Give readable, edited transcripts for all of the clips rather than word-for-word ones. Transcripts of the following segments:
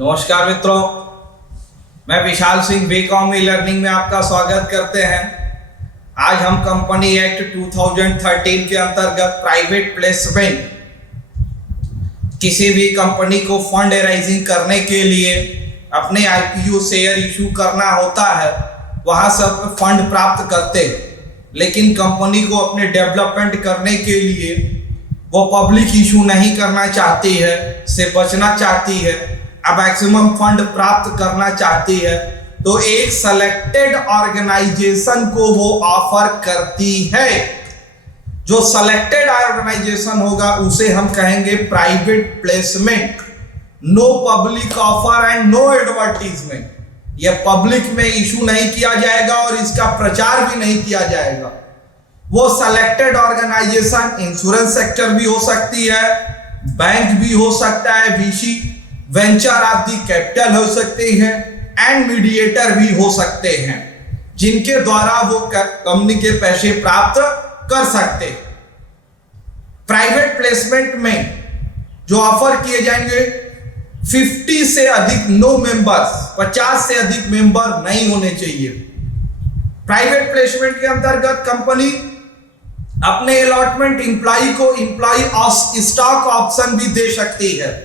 नमस्कार मित्रों, मैं Vishal Singh BCom e learning में आपका स्वागत करते हैं। आज हम कंपनी एक्ट 2013 के अंतर्गत प्राइवेट प्लेसमेंट, किसी भी कंपनी को फंड राइजिंग करने के लिए अपने आईपीओ शेयर इशू करना होता है, वहां सब फंड प्राप्त करते हैं। लेकिन कंपनी को अपने डेवलपमेंट करने के लिए वो पब्लिक इशू नहीं करना चाहती है, से बचना चाहती है, अब मैक्सिमम फंड प्राप्त करना चाहती है, तो एक सेलेक्टेड ऑर्गेनाइजेशन को वो ऑफर करती है। जो सेलेक्टेड ऑर्गेनाइजेशन होगा उसे हम कहेंगे private placement. No public offer and no advertisement. यह पब्लिक में इशू नहीं किया जाएगा और इसका प्रचार भी नहीं किया जाएगा। वो सेलेक्टेड ऑर्गेनाइजेशन इंश्योरेंस सेक्टर भी हो सकती है, बैंक भी हो सकता है, VC venture of the capital हो सकते हैं, एंड मीडिएटर भी हो सकते हैं, जिनके द्वारा वो कंपनी के पैसे प्राप्त कर सकते हैं। प्राइवेट प्लेसमेंट में जो ऑफर किए जाएंगे 50 से अधिक नो मेंबर्स, 50 से अधिक मेंबर नहीं होने चाहिए। प्राइवेट प्लेसमेंट के अंतर्गत कंपनी अपने अलॉटमेंट एम्प्लॉय को एम्प्लॉय स्टॉक ऑप्शन भी दे सकती है।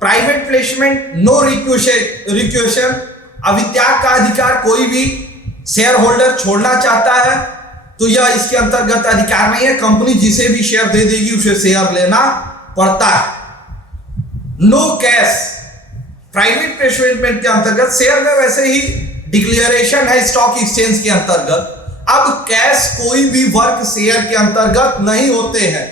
प्राइवेट प्लेसमेंट नो रिक्वेशन, अवित्याग का अधिकार, कोई भी शेयर होल्डर छोड़ना चाहता है तो यह इसके अंतर्गत अधिकार नहीं है। कंपनी जिसे भी शेयर दे देगी उसे शेयर लेना पड़ता है। नो कैश, प्राइवेट प्लेसमेंट के अंतर्गत शेयर में वैसे ही डिक्लेरेशन है स्टॉक एक्सचेंज के अंतर्गत, अब कैश कोई भी वर्क शेयर के अंतर्गत नहीं होते हैं।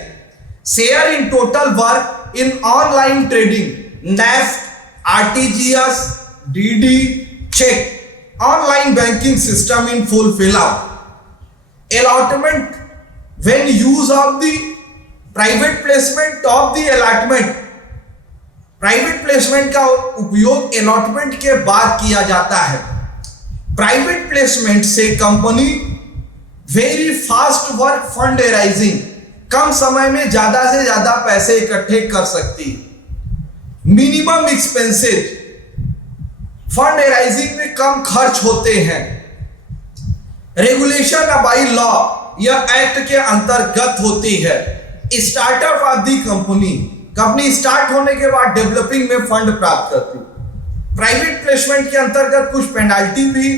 Share in total work in online trading, NEFT, RTGS, DD, cheque, online banking system in full fill up. Allotment, when use of the private placement of the allotment, private placement का उपयोग allotment के बाद किया जाता है। Private placement से company very fast work fund raising, कम समय में ज्यादा से ज्यादा पैसे इकट्ठे कर सकती है। मिनिमम एक्सपेंसेस, फंड राइजिंग में कम खर्च होते हैं। रेगुलेशन बाई लॉ, यह एक्ट के अंतर्गत होती है। Startup of the company start होने के बाद डेवलपिंग में फंड प्राप्त करती। प्राइवेट प्लेसमेंट के अंतर्गत कुछ पेनाल्टी भी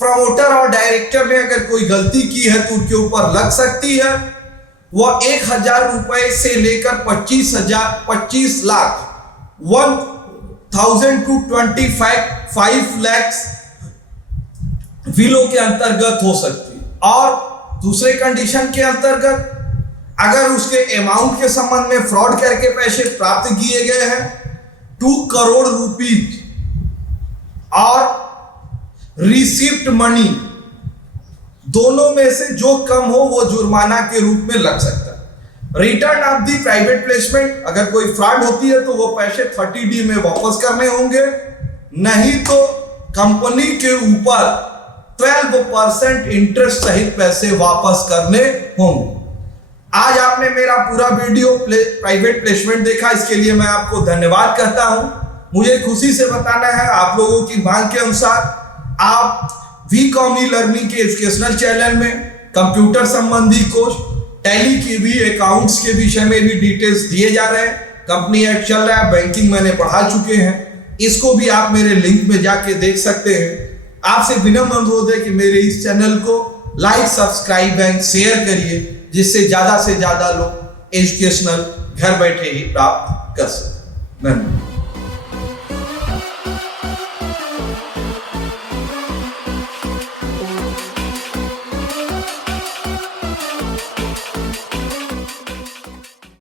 प्रमोटर और डायरेक्टर ने अगर कोई गलती की है तो उनके ऊपर लग सकती है। वह 1000 रुपए से लेकर 25 लाख 1000 to 25 lakhs विलो के अंतर्गत हो सकती है। और दूसरे कंडीशन के अंतर्गत अगर उसके अमाउंट के संबंध में फ्रॉड करके पैसे प्राप्त किए गए हैं 2 करोड़ रुपीज और रिसीव्ड मनी, दोनों में से जो कम हो वो जुर्माना के रूप में लग सकता है। Return of the private placement, अगर कोई फ्रॉड होती है तो वो पैसे 30D में वापस करने होंगे, नहीं तो कंपनी के ऊपर 12% इंटरेस्ट सहित पैसे वापस करने होंगे। आज आपने मेरा पूरा वीडियो प्राइवेट प्लेसमेंट देखा, इसके लिए मैं आपको धन्यवाद कहता हूं। मुझे खुशी से बताना है आप लोगों की मांग के अनुसार आप बीकॉम ई लर्निंग के एजुकेशनल चैनल में कंप्यूटर संबंधी कोर्स, टैली के भी, अकाउंट्स के विषय में भी डिटेल्स दिए जा रहे हैं। कंपनी एक्ट चल रहा है, बैंकिंग मैंने पढ़ा चुके हैं, इसको भी आप मेरे लिंक में जाके देख सकते हैं। आपसे विनम्र अनुरोध है कि मेरे इस चैनल को लाइक, सब्सक्राइब एंड शेयर करिए, जिससे ज्यादा से ज्यादा लोग एजुकेशनल घर बैठे ही प्राप्त कर सकें। धन्यवाद।